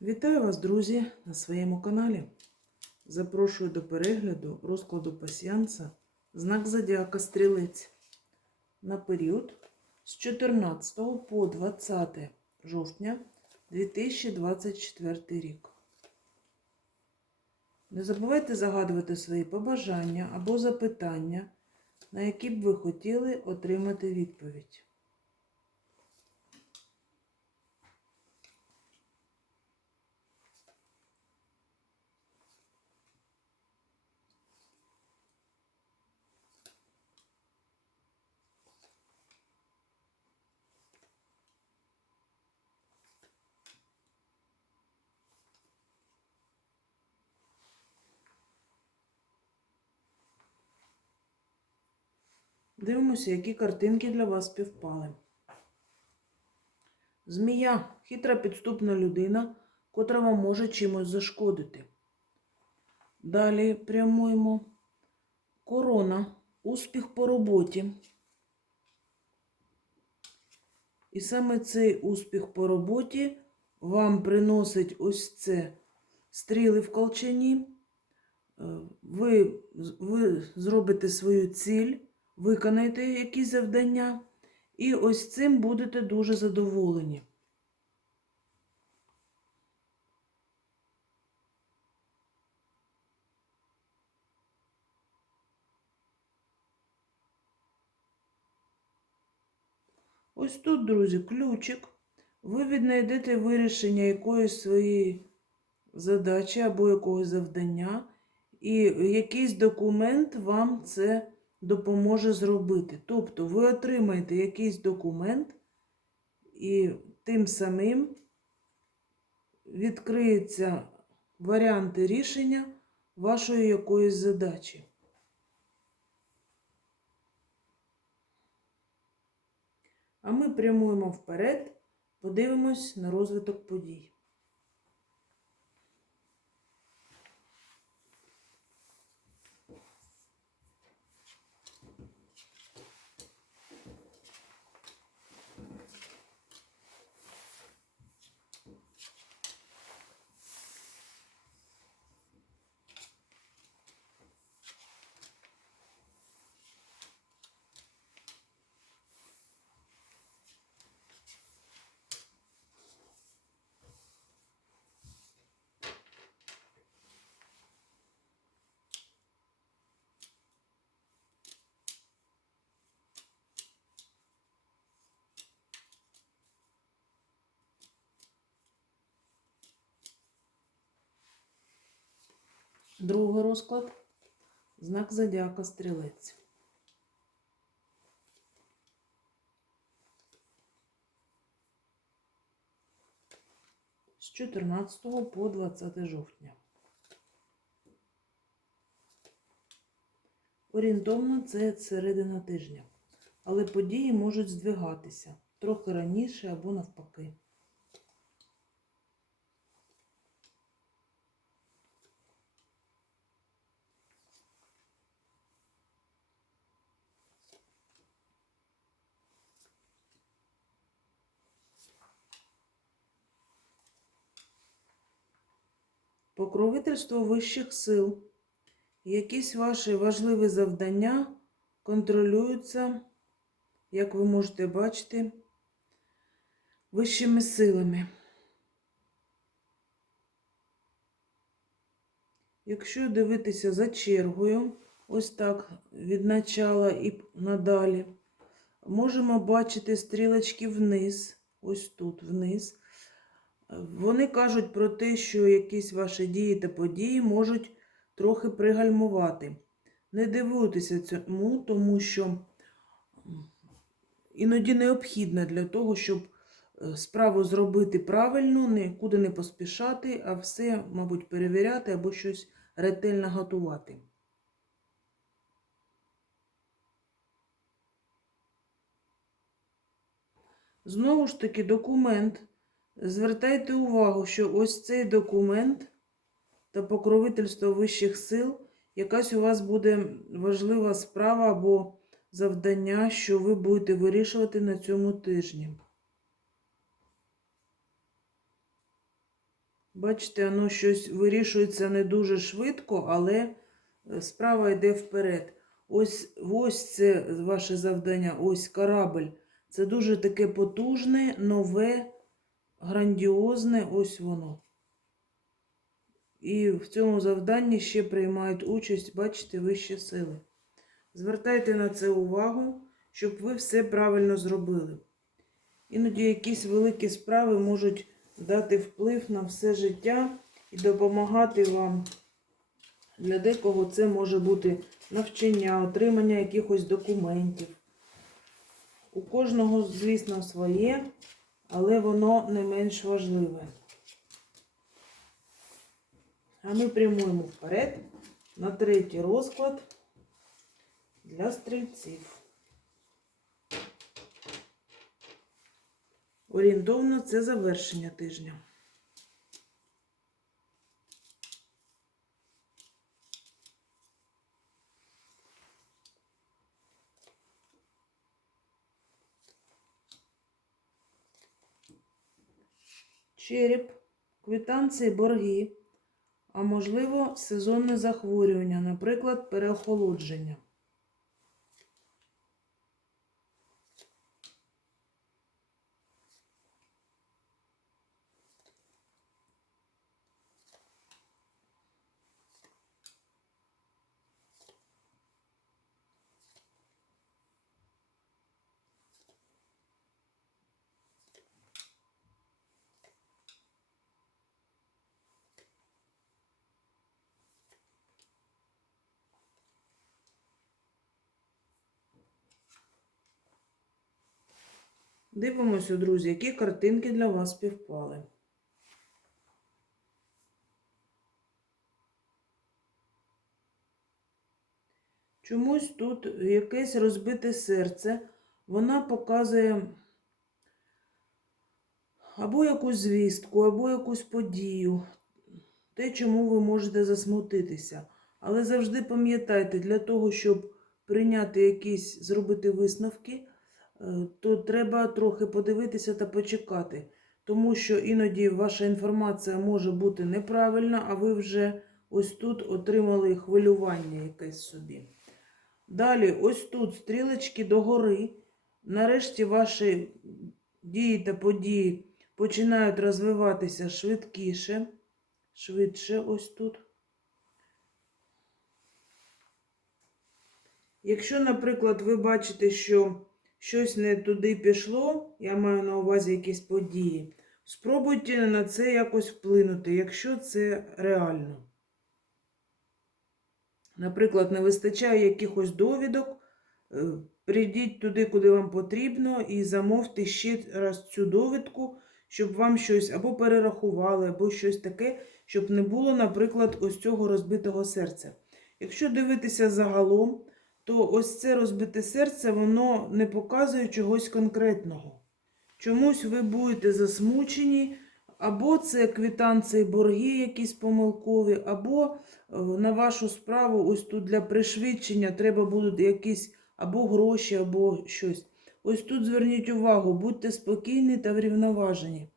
Вітаю вас, друзі, на своєму каналі. Запрошую до перегляду розкладу пасіянса знак Зодіака Стрілець на період з 14 по 20 жовтня 2024 рік. Не забувайте загадувати свої побажання або запитання, на які б ви хотіли отримати відповідь. Дивимося, які картинки для вас співпали. Змія хитра підступна людина, котра вам може чимось зашкодити. Далі прямуємо. Корона, успіх по роботі. І саме цей успіх по роботі вам приносить ось це стріли в колчані. Е, Ви, ви зробите свою ціль, виконаєте якісь завдання, і ось цим будете дуже задоволені. Ось тут, друзі, ключик. Ви віднайдете вирішення якоїсь своєї задачі або якогось завдання, і якийсь документ вам це допоможе зробити. Тобто ви отримаєте якийсь документ, і тим самим відкриються варіанти рішення вашої якоїсь задачі. А ми прямуємо вперед, подивимось на розвиток подій. Другий розклад. Знак зодіака стрілець. З 14 по 20 жовтня. Орієнтовно це середина тижня, але події можуть здвигатися трохи раніше або навпаки. Покровительство вищих сил. Якісь ваші важливі завдання контролюються, як ви можете бачити, вищими силами. Якщо дивитися за чергою, ось так від начала і надалі, можемо бачити стрілочки вниз, ось тут вниз. Вони кажуть про те, що якісь ваші дії та події можуть трохи пригальмувати. Не дивуйтеся цьому, тому що іноді необхідно для того, щоб е, справу зробити правильно, нікуди не поспішати, а все, мабуть, перевіряти або щось ретельно готувати. Знову ж таки, документ. Звертайте увагу, що ось цей документ та покровительство вищих сил, якась у вас буде важлива справа або завдання, що ви будете вирішувати на цьому тижні. Бачите, воно щось вирішується не дуже швидко, але е, справа йде вперед. Ось, ось це ваше завдання, ось корабль. Це дуже таке потужне, нове, грандіозне, ось воно. І в цьому завданні ще приймають участь, бачите, вищі сили. Звертайте на це увагу, щоб ви все правильно зробили. Іноді якісь великі справи можуть дати вплив на все життя і допомагати вам. Для декого це може бути навчання, отримання якихось документів. У кожного, звісно, своє, але воно не менш важливе. А ми прямуємо вперед на третій розклад для стрільців. Орієнтовно це завершення тижня. Череп, квитанції, борги, а можливо сезонне захворювання, наприклад, переохолодження. Дивимося, друзі, які картинки для вас співпали. Чомусь тут якесь розбите серце. Вона показує або якусь звістку, або якусь подію, те, чому ви можете засмутитися. Але завжди пам'ятайте, для того, щоб прийняти якісь, зробити висновки, то треба трохи подивитися та почекати. Тому що іноді ваша інформація може бути неправильна, а ви вже ось тут отримали хвилювання якесь собі. Далі, ось тут стрілочки догори. Нарешті ваші дії та події починають розвиватися швидкіше, швидше ось тут. Якщо, наприклад, ви бачите, що щось не туди пішло, я маю на увазі якісь події, спробуйте на це якось вплинути, якщо це реально. Наприклад, не вистачає якихось довідок, е, прийдіть туди, куди вам потрібно, і замовте ще раз цю довідку, щоб вам щось або перерахували, або щось таке, щоб не було, наприклад, ось цього розбитого серця. Якщо дивитися загалом, то ось це розбите серце, воно не показує чогось конкретного. Чомусь ви будете засмучені, або це квитанції борги якісь помилкові, або е, на вашу справу, ось тут для пришвидшення треба будуть якісь або гроші, або щось. Ось тут зверніть увагу, будьте спокійні та врівноважені.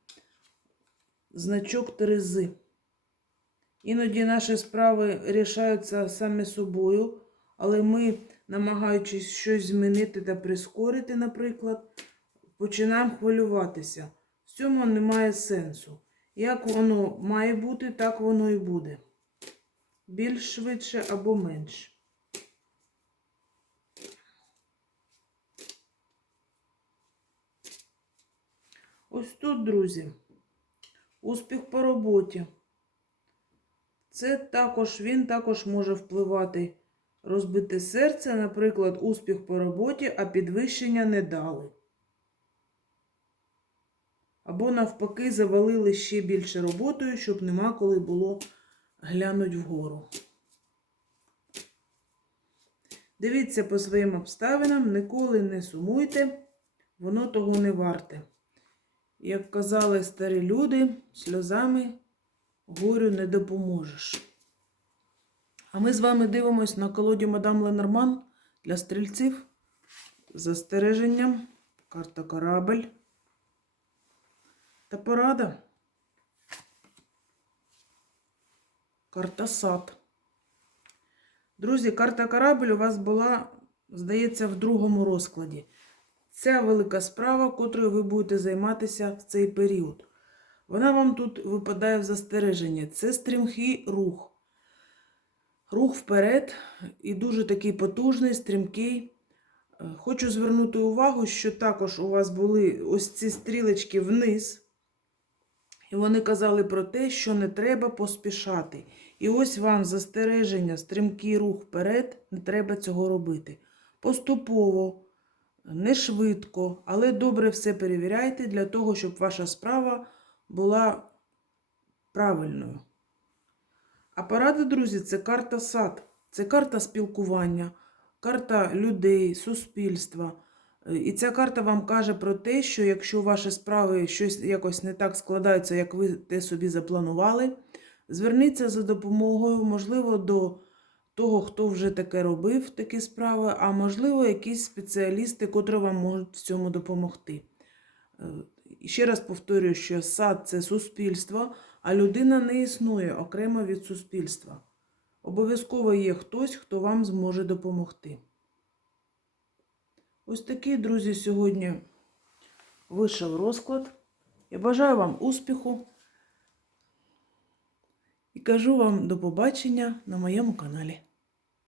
Значок Терези. Іноді наші справи рішаються самі собою, але ми, намагаючись щось змінити та прискорити, наприклад, починаємо хвилюватися. В цьому немає сенсу. Як воно має бути, так воно і буде. Більш швидше або менше. Ось тут, друзі, успіх по роботі. Це також, він також може впливати розбите серце, наприклад, успіх по роботі, а підвищення не дали. Або навпаки завалили ще більше роботою, щоб нема коли було глянуть вгору. Дивіться по своїм обставинам, ніколи не сумуйте, воно того не варте. Як казали старі люди, сльозами горю не допоможеш. А ми з вами дивимось на колоді Мадам Ленорман для стрільців з застереженням, карта корабель та порада. карта сад. Друзі, карта корабль у вас була, здається, в другому розкладі. Це велика справа, котрою ви будете займатися в цей період. Вона вам тут випадає в застереження. Це стрімкий рух. Рух вперед і дуже такий потужний, стрімкий. Е, Хочу звернути увагу, що також у вас були ось ці стрілечки вниз. І вони казали про те, що не треба поспішати. І ось вам застереження, стрімкий рух вперед, не треба цього робити. Поступово, не швидко, але добре все перевіряйте для того, щоб ваша справа була правильною. А порада, друзі, це карта сад, це карта спілкування, карта людей, суспільства. Е, І ця карта вам каже про те, що якщо ваші справи щось якось не так складаються, як ви те собі запланували, зверніться за допомогою, можливо, до того, хто вже таке робив, такі справи, а можливо, якісь спеціалісти, котрі вам можуть в цьому допомогти. І ще раз повторюю, що сад це суспільство, а людина не існує окремо від суспільства. Обов'язково є хтось, хто вам зможе допомогти. Ось такий, друзі, сьогодні вийшов розклад. Я бажаю вам успіху і кажу вам до побачення на моєму каналі.